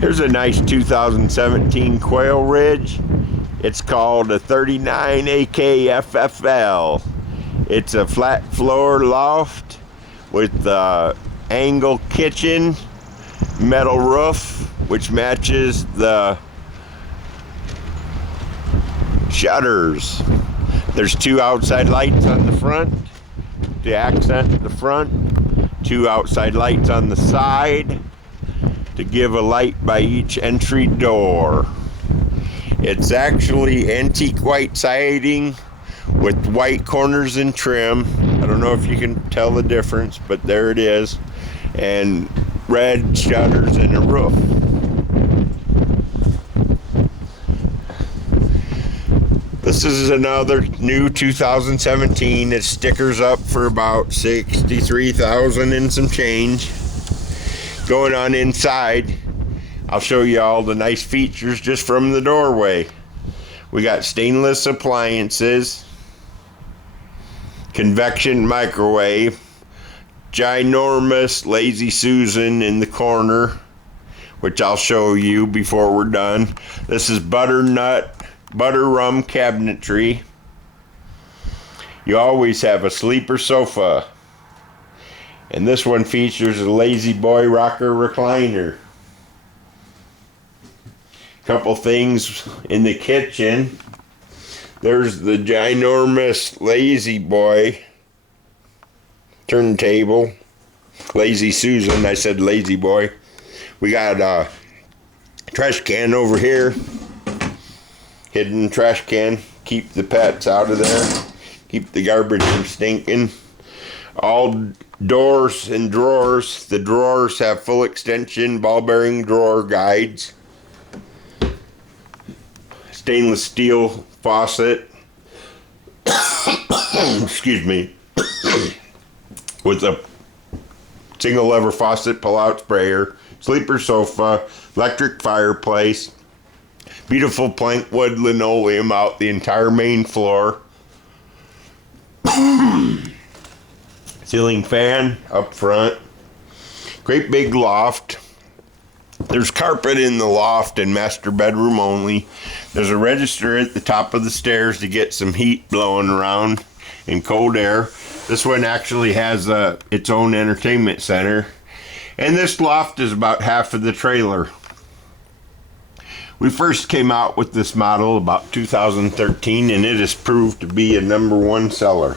Here's a nice 2017 Quailridge. It's called a 39AKFFL. It's a flat floor loft with angle kitchen, metal roof, which matches the shutters. There's 2 outside lights on the front to accent the front, 2 outside lights on the side to give a light by each entry door. It's actually antique white siding with white corners and trim. I don't know if you can tell the difference, but there it is. And red shutters and a roof. This is another new 2017. It stickers up for about $63,000 and some change. Going on inside, I'll show you all the nice features just from the doorway. We got stainless appliances, convection microwave, ginormous Lazy Susan in the corner, which I'll show you before we're done. This is butter rum cabinetry. You always have a sleeper sofa. And this one features a Lazy Boy rocker recliner. Couple things in the kitchen. There's the ginormous Lazy Boy turntable. Lazy Susan, I said Lazy Boy. We got a trash can over here. Hidden trash can. Keep the pets out of there. Keep the garbage from stinking. All doors and drawers. The drawers have full extension ball bearing drawer guides. Stainless steel faucet. Excuse me. With a single lever faucet pull out sprayer. Sleeper sofa. Electric fireplace. Beautiful plank wood linoleum out the entire main floor. Ceiling fan up front. Great big loft. There's carpet in the loft and master bedroom only. There's a register at the top of the stairs to get some heat blowing around and cold air. This one actually has its own entertainment center. And this loft is about half of the trailer. We first came out with this model about 2013, and it has proved to be a #1 seller.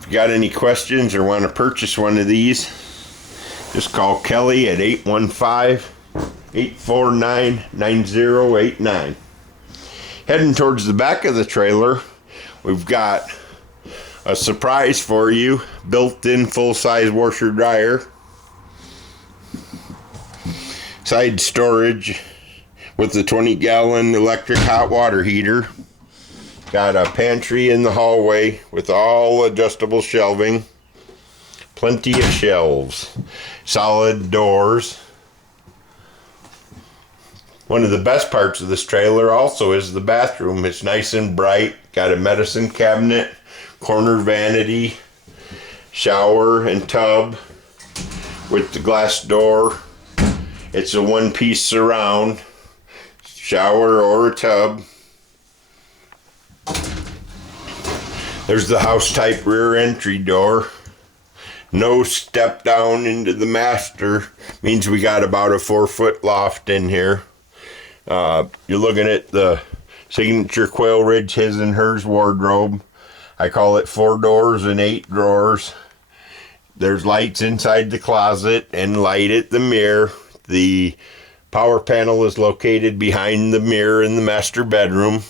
If you got any questions or want to purchase one of these, just call Kelly at 815-849-9089. Heading towards the back of the trailer, we've got a surprise for you. Built-in full-size washer dryer. Side storage with the 20-gallon electric hot water heater. Got a pantry in the hallway with all adjustable shelving. Plenty of shelves. Solid doors. One of the best parts of this trailer also is the bathroom. It's nice and bright. Got a medicine cabinet, corner vanity, shower and tub with the glass door. It's a one-piece surround, shower or a tub. There's the house-type rear entry door. No step down into the master. Means we got about a 4-foot loft in here. You're looking at the signature Quailridge his and hers wardrobe. I call it 4 doors and 8 drawers. There's lights inside the closet and light at the mirror. The power panel is located behind the mirror in the master bedroom.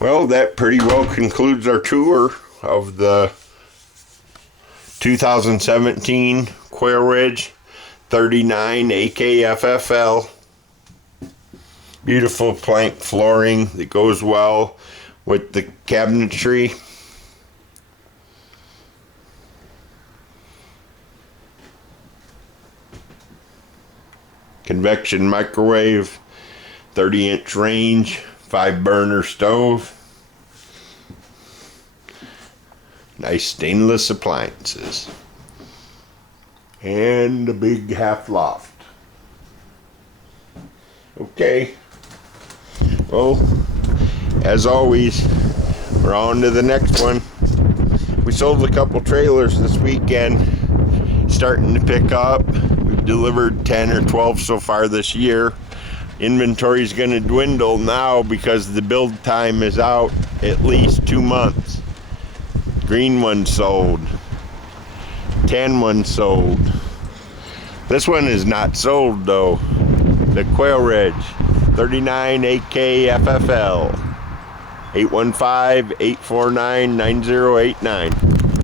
Well, that pretty well concludes our tour of the 2017 Quailridge 39AKFFL. Beautiful plank flooring that goes well with the cabinetry. Convection microwave, 30-inch range, 5-burner stove. Nice stainless appliances. And a big half loft. Okay. Well, as always, we're on to the next one. We sold a couple trailers this weekend. Starting to pick up. We've delivered 10 or 12 so far this year. Inventory's going to dwindle now because the build time is out at least 2 months. Green one sold. Tan one sold. This one is not sold though. The Quailridge 39AKFFL 815-849-9089.